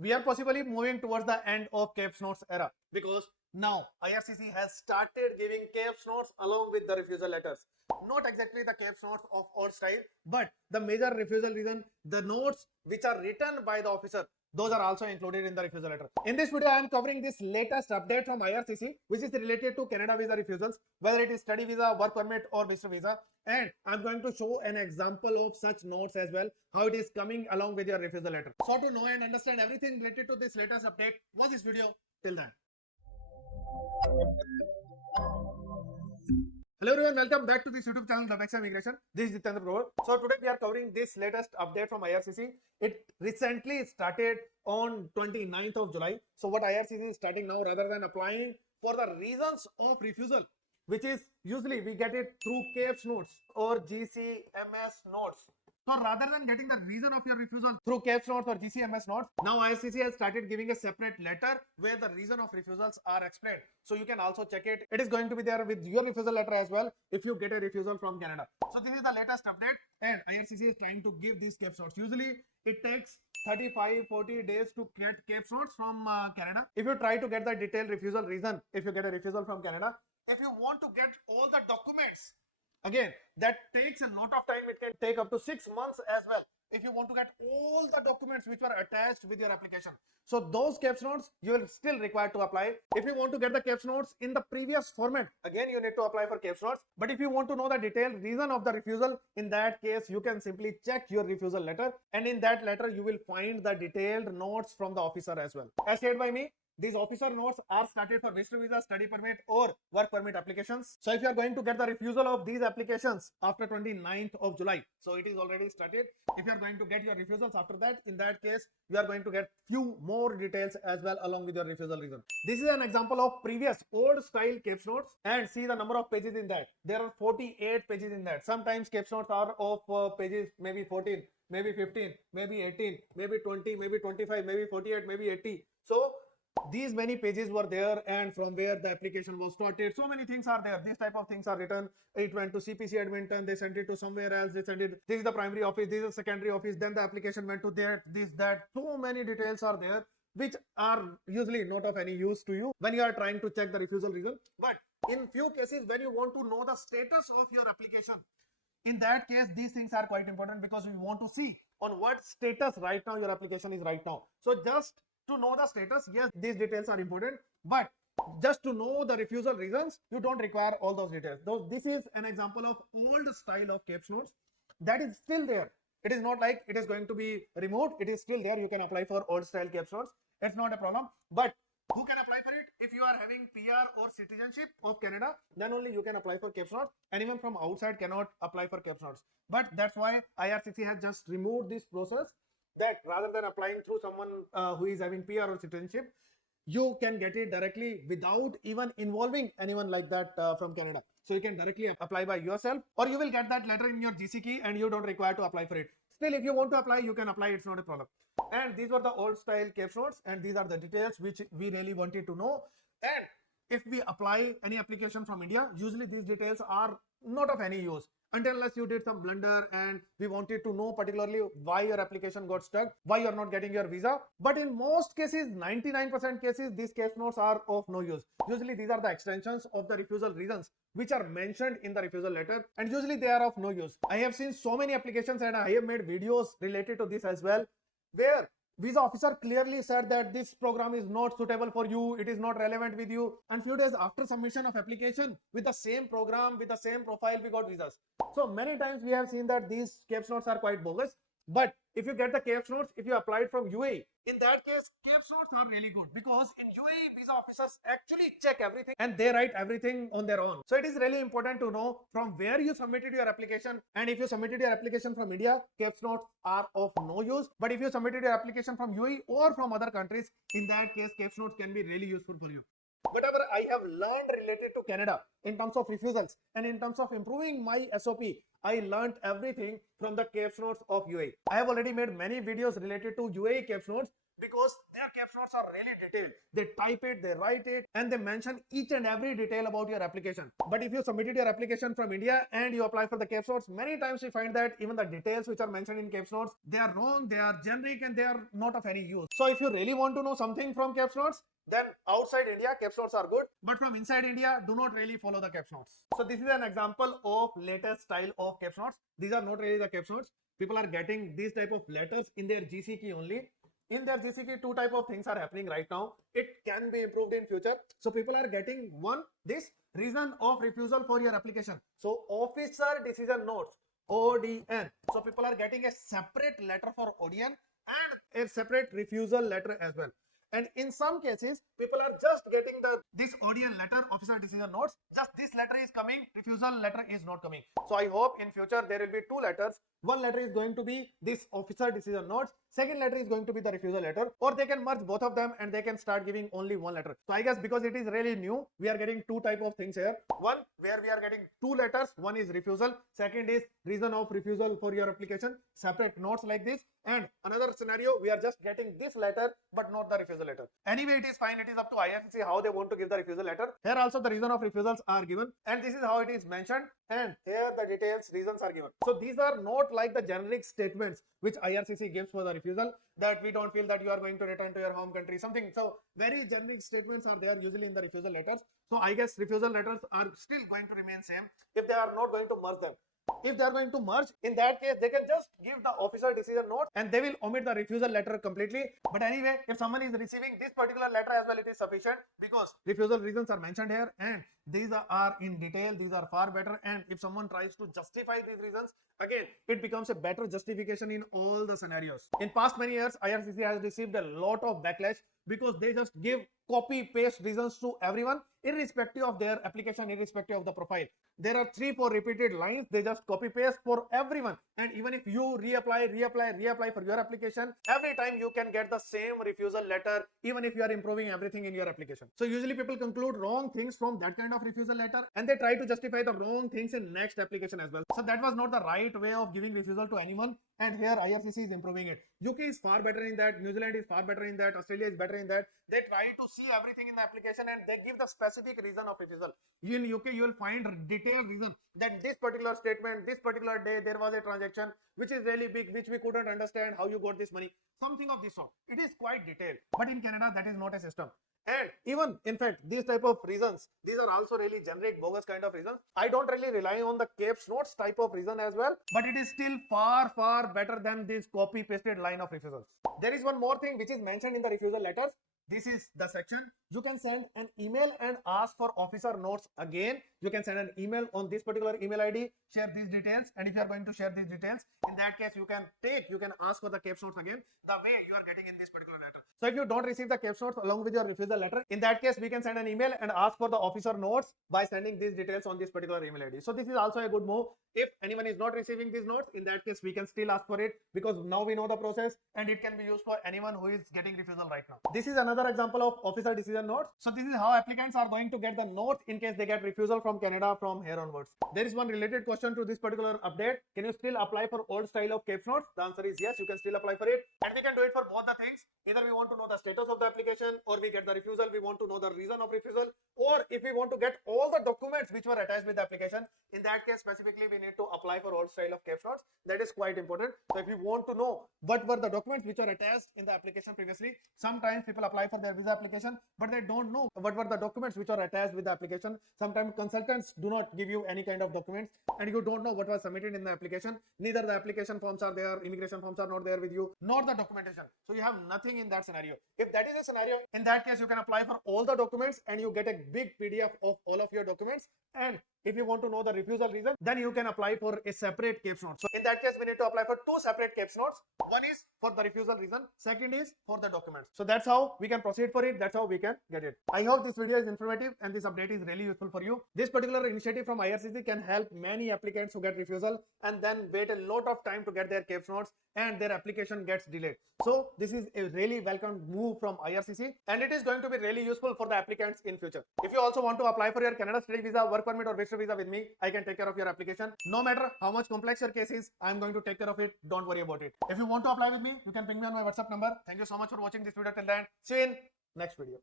we are possibly moving towards the end of CAIPS Notes era, because now IRCC has started giving CAIPS Notes along with the refusal letters. Not exactly the CAIPS Notes of old style, but the major refusal reason, the notes which are written by the officer, those are also included in the refusal letter. In this video, I am covering this latest update from IRCC, which is related to Canada visa refusals, whether it is study visa, work permit, or visitor visa. And I'm going to show an example of such notes as well, how it is coming along with your refusal letter. So to know and understand everything related to this latest update, watch this video till then. Hello everyone, welcome back to this YouTube channel, The Immigration. This is Jitendra Grover. So today we are covering this latest update from IRCC. It recently started on 29th of July. So what IRCC is starting now, rather than applying for the reasons of refusal, which is usually we get it through CAIPS Notes or GCMS Notes. So rather than getting the reason of your refusal through CAIPS Notes or GCMS Notes, now IRCC has started giving a separate letter where the reason of refusals are explained. So you can also check it. It is going to be there with your refusal letter as well if you get a refusal from Canada. So this is the latest update, and IRCC is trying to give these CAIPS Notes. Usually it takes 35-40 days to get CAIPS Notes from Canada. If you try to get the detailed refusal reason, if you get a refusal from Canada, if you want to get all the documents, again, that takes a lot of time. It can take up to 6 months as well if you want to get all the documents which were attached with your application. So those CAIPS Notes you will still require to apply. If you want to get the CAIPS Notes in the previous format, again you need to apply for CAIPS Notes. But if you want to know the detailed reason of the refusal, in that case you can simply check your refusal letter, and in that letter you will find the detailed notes from the officer as well. As said by me, these officer notes are started for visitor visa, study permit, or work permit applications. So if you are going to get the refusal of these applications after 29th of July, so it is already started. If you are going to get your refusals after that, in that case, you are going to get few more details as well along with your refusal reason. This is an example of previous old style CAIPS Notes, and see the number of pages in that. There are 48 pages in that. Sometimes CAIPS Notes are of pages maybe 14, maybe 15, maybe 18, maybe 20, maybe 25, maybe 48, maybe 80. So these many pages were there, and from where the application was started, so many things are there. These type of things are written. It went to CPC Edmonton, they sent it to somewhere else, they sent it, this is the primary office, this is the secondary office, then the application went to there, this, that. So many details are there which are usually not of any use to you when you are trying to check the refusal reason. But in few cases, when you want to know the status of your application, in that case these things are quite important, because we want to see on what status right now your application is right now. So just to know the status, yes, these details are important, but just to know the refusal reasons, you don't require all those details. Though this is an example of old style of CAIPS Notes that is still there. It is not like it is going to be removed. It is still there. You can apply for old style CAIPS Notes. It's not a problem. But who can apply for it? If you are having PR or citizenship of Canada, then only you can apply for CAIPS Notes. Anyone from outside cannot apply for CAIPS Notes. But that's why IRCC has just removed this process, that rather than applying through someone who is having PR or citizenship, you can get it directly without even involving anyone like that from Canada. So you can directly apply by yourself, or you will get that letter in your GCKey and you don't require to apply for it. Still, if you want to apply, you can apply. It's not a problem. And these were the old style CAIPS Notes, and these are the details which we really wanted to know. And if we apply any application from India, usually these details are not of any use until unless you did some blunder and we wanted to know particularly why your application got stuck, why you're not getting your visa. But in most cases, 99% cases, these CAIPS Notes are of no use. Usually these are the extensions of the refusal reasons which are mentioned in the refusal letter, and usually they are of no use. I have seen so many applications, and I have made videos related to this as well, where visa officer clearly said that this program is not suitable for you, it is not relevant with you, and few days after submission of application with the same program, with the same profile, we got visas. So many times we have seen that these CAIPS Notes are quite bogus. But if you get the CAIPS Notes, if you applied from UAE, in that case CAIPS Notes are really good, because in UAE visa officers actually check everything and they write everything on their own. So it is really important to know from where you submitted your application. And if you submitted your application from India, CAIPS Notes are of no use. But if you submitted your application from UAE or from other countries, in that case CAIPS Notes can be really useful for you. Whatever I have learned related to Canada in terms of refusals and in terms of improving my SOP, I learned everything from the CAIPS Notes of UAE. I have already made many videos related to UAE CAIPS Notes, because their CAIPS Notes are really detail. They type it, they write it, and they mention each and every detail about your application. But if you submitted your application from India and you apply for the CAIPS Notes, many times we find that even the details which are mentioned in CAIPS Notes, they are wrong, they are generic, and they are not of any use. So if you really want to know something from CAIPS Notes, then outside India, CAIPS Notes are good. But from inside India, do not really follow the CAIPS Notes. So this is an example of latest style of CAIPS Notes. These are not really the CAIPS Notes. People are getting these type of letters in their GCKey only. In their GCKey, two type of things are happening right now. It can be improved in future. So people are getting one, this reason of refusal for your application. So officer decision notes, ODN. So people are getting a separate letter for ODN and a separate refusal letter as well. And in some cases, people are just getting this ODN letter, officer decision notes. Just this letter is coming, refusal letter is not coming. So I hope in future there will be two letters. One letter is going to be this officer decision notes. Second letter is going to be the refusal letter, or they can merge both of them and they can start giving only one letter. So I guess because it is really new, we are getting two type of things here. One where we are getting two letters. One is refusal. Second is reason of refusal for your application. Separate notes like this. And another scenario, we are just getting this letter but not the refusal letter. Anyway, it is fine. It is up to IRCC how they want to give the refusal letter. Here also the reason of refusals are given, and this is how it is mentioned, and here the details, reasons are given. So these are not like the generic statements which IRCC gives for the refusal, that we don't feel that you are going to return to your home country, something. So very generic statements are there usually in the refusal letters. So I guess refusal letters are still going to remain same if they are not going to merge them. If they are going to merge, in that case, they can just give the officer decision note and they will omit the refusal letter completely. But anyway, if someone is receiving this particular letter as well, it is sufficient because refusal reasons are mentioned here and these are in detail. These are far better. And if someone tries to justify these reasons, again, it becomes a better justification in all the scenarios. In past many years, IRCC has received a lot of backlash because they just give copy paste reasons to everyone irrespective of their application, irrespective of the profile. There are 3-4 repeated lines, they just copy paste for everyone. And even if you reapply for your application, every time you can get the same refusal letter, even if you are improving everything in your application. So usually people conclude wrong things from that kind of refusal letter and they try to justify the wrong things in next application as well. So that was not the right way of giving refusal to anyone, and here IRCC is improving it. UK is far better in that, New Zealand is far better in that, Australia is better in that. They try to see everything in the application and they give the specific reason of refusal. In UK, you will find detailed reason that this particular statement, this particular day, there was a transaction which is really big, which we couldn't understand how you got this money. Something of this sort. It is quite detailed. But in Canada, that is not a system. And even, in fact, these type of reasons, these are also really generic, bogus kind of reasons. I don't really rely on the CAIPS Notes type of reason as well, but it is still far better than this copy-pasted line of refusals. There is one more thing which is mentioned in the refusal letters. This is the section. You can send an email and ask for officer notes again. You can send an email on this particular email ID, share these details, and if you are going to share these details, in that case, you can ask for the CAIPS Notes again, the way you are getting in this particular letter. So if you don't receive the CAIPS Notes along with your refusal letter, in that case, we can send an email and ask for the officer notes by sending these details on this particular email ID. So this is also a good move. If anyone is not receiving these notes, in that case, we can still ask for it because now we know the process and it can be used for anyone who is getting refusal right now. This is another example of officer decision notes. So this is how applicants are going to get the notes in case they get refusal from Canada from here onwards. There is one related question to this particular update. Can you still apply for old style of CAIPS Notes? The answer is yes, you can still apply for it. And we can do it for both the things. Either we want to know the status of the application or we get the refusal, we want to know the reason of refusal, or if we want to get all the documents which were attached with the application, in that case specifically we need to apply for old style of CAIPS Notes. That is quite important. So if you want to know what were the documents which were attached in the application previously, sometimes people apply for their visa application but they don't know what were the documents which are attached with the application. Sometimes consultants do not give you any kind of documents and you don't know what was submitted in the application. Neither the application forms are there, immigration forms are not there with you, nor the documentation. So you have nothing in that scenario. If that is a scenario, in that case you can apply for all the documents and you get a big PDF of all of your documents. And if you want to know the refusal reason, then you can apply for a separate CAIPS Note. So in that case, we need to apply for two separate CAIPS Notes. One is for the refusal reason, second is for the documents. So that's how we can proceed for it. That's how we can get it. I hope this video is informative and this update is really useful for you. This particular initiative from IRCC can help many applicants who get refusal and then wait a lot of time to get their CAIPS Notes and their application gets delayed. So this is a really welcome move from IRCC and it is going to be really useful for the applicants in future. If you also want to apply for your Canada study visa, work permit or visitor visa with me, I can take care of your application. No matter how much complex your case is, I am going to take care of it. Don't worry about it. If you want to apply with me, you can ping me on my WhatsApp number. Thank you so much for watching this video till then. See you in next video.